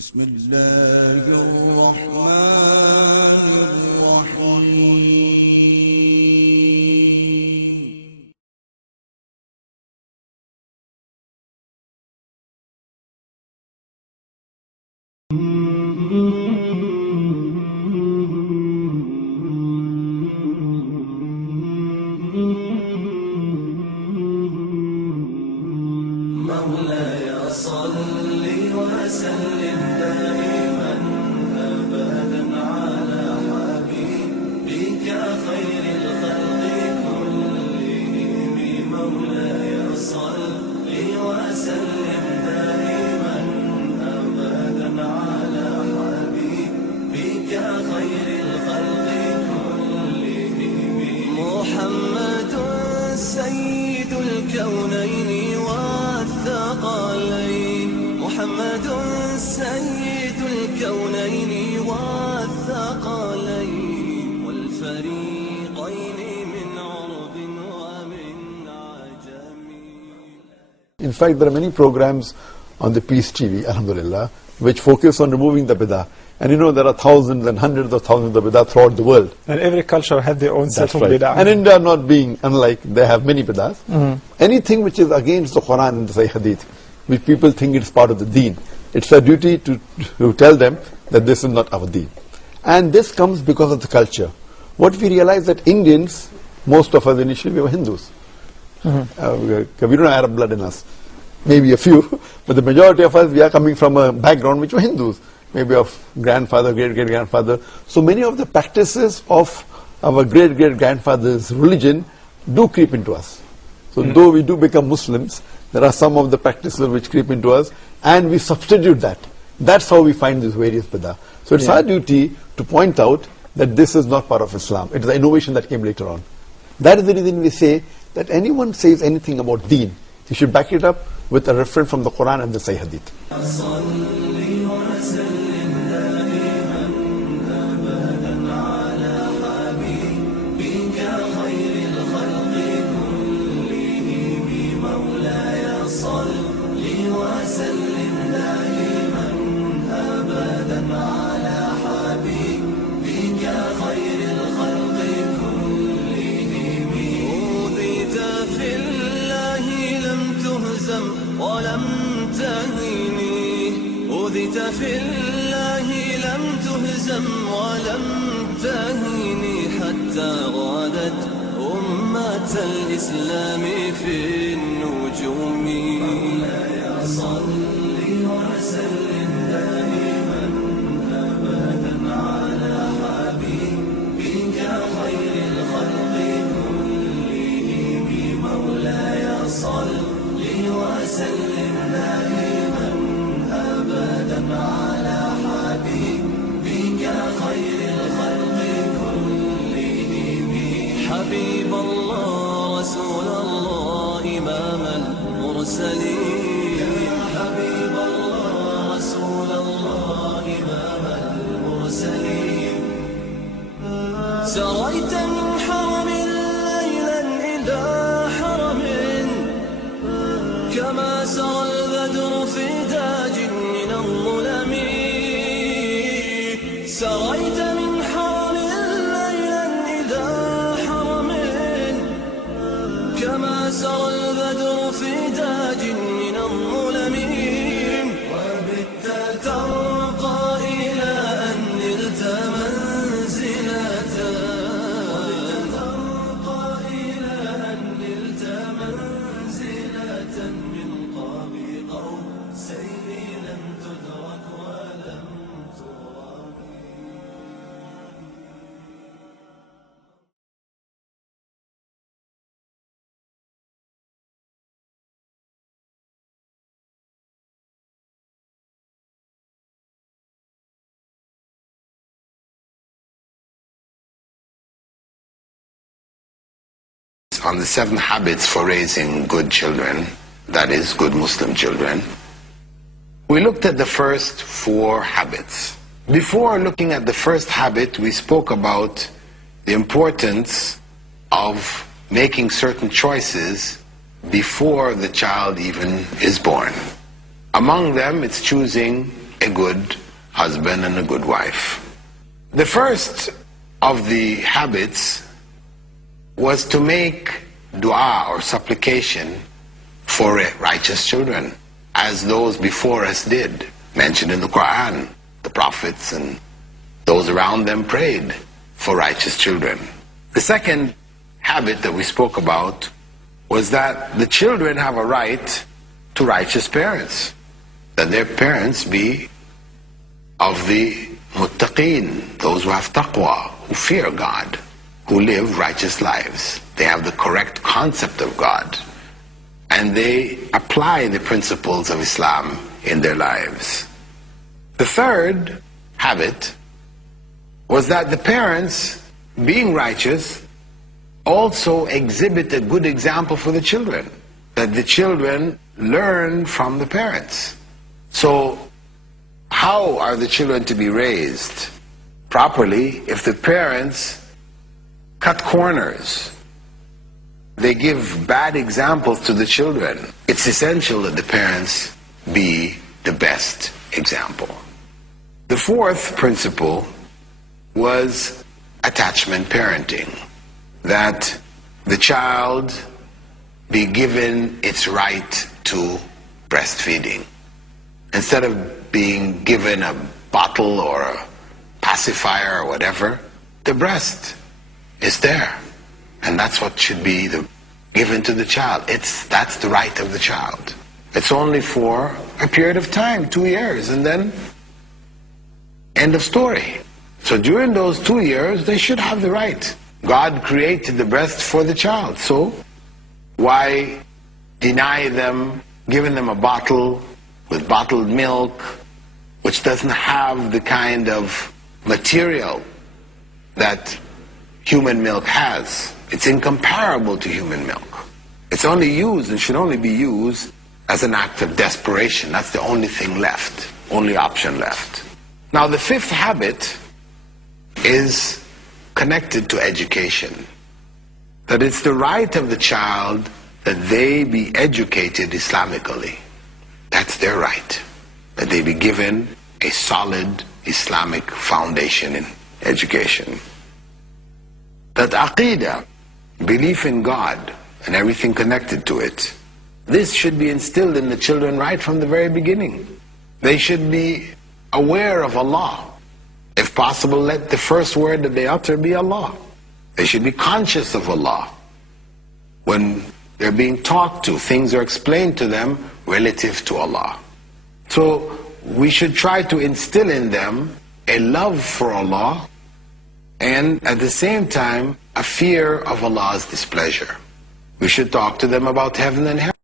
بسم الله الرحمن الرحيم. مولاي صل وسلم دائما أبدا على حبيبك خير الخلق كلهم. مولاي صل وسلم دائما أبدا على حبيبك خير الخلق كلهم. محمد سيد الكونين والثقلين، محمد سيد الكونين والثقلين والفريقين من عرب ومن عجم. In fact, there are many programs on the Peace TV, alhamdulillah, which focus on removing the bid'ah. And you know, there are thousands and hundreds of thousands of bid'ah throughout the world. And every culture had their own set of right. bid'ah. And India not being unlike, they have many bid'ahs. Anything which is against the Quran and the Sahih Hadith, which people think it's part of the deen, it's our duty to tell them that this is not our deen. And this comes because of the culture. What we realize that Indians, most of us initially, we were Hindus. We don't have Arab blood in us. Maybe a few, but the majority of us, we are coming from a background which were Hindus. Maybe of grandfather, great-great-grandfather. So many of the practices of our great-great-grandfather's religion do creep into us. So though we do become Muslims, there are some of the practices which creep into us, and we substitute that. That's how we find these various bid'ah. So it's our duty to point out that this is not part of Islam. It is an innovation that came later on. That is the reason we say that anyone says anything about deen, he should back it up with a reference from the Quran and the Sahih Hadith. ولم تهيني، أوذيت في الله لم تهزم ولم تهيني، حتى غادت أمة الإسلام في النجوم. مولاي صل وسلم دائما أبدا على حبيبك خير الخلق كلهم. مولاي صل وسلم دائما أبدا على حبيبك خير الخلق كلهم. حبيب الله رسول الله إمام المرسلين، حبيب الله رسول الله إمام المرسلين. سريت من حرم ليلا إلى حرم، كما سرى البدر في داج من الظلم. سريت من حرم ليلا إلى حرم، كما سرى البدر في داج من الظلم. وبت ترقى إلى أن نلت منزلة، وبت ترقى إلى أن نلت منزلة من قاب قوسين لم تدرك ولم ترام. On the 7 habits for raising good children, that is, good Muslim children, we looked at the first 4 habits. Before looking at the first habit, we spoke about the importance of making certain choices before the child even is born. Among them, it's choosing a a good husband and a good wife. The first of the habits was to make dua or supplication for righteous children, as those before us did, mentioned in the Quran. The prophets and those around them prayed for righteous children. The second habit that we spoke about was that the children have a right to righteous parents, that their parents be of the muttaqeen, those who have taqwa, who fear God, who live righteous lives. They have the correct concept of God, and they apply the principles of Islam in their lives. The third habit was that the parents, being righteous, also exhibit a good example for the children, that the children learn from the parents. So how are the children to be raised properly if the parents cut corners? They give bad examples to the children. It's essential that the parents be the best example. The fourth principle was attachment parenting, that the child be given its right to breastfeeding. Instead of being given a bottle or a pacifier or whatever, the breast is there. And that's what should be given to the child. That's the right of the child. It's only for a period of time, 2 years, and then end of story. So during those 2 years, they should have the right. God created the breast for the child, so why deny them, giving them a bottle with bottled milk, which doesn't have the kind of material that human milk has? It's incomparable to human milk. It's only used and should only be used as an act of desperation. That's the only thing left, only option left. Now the fifth habit is connected to education. That it's the right of the child that they be educated Islamically. That's their right. That they be given a solid Islamic foundation in education. That aqeedah, belief in God and everything connected to it, this should be instilled in the children right from the very beginning. They should be aware of Allah. If possible, let the first word that they utter be Allah. They should be conscious of Allah. When they're being talked to, things are explained to them relative to Allah. So we should try to instill in them a love for Allah and at the same time a fear of Allah's displeasure. We should talk to them about heaven and hell.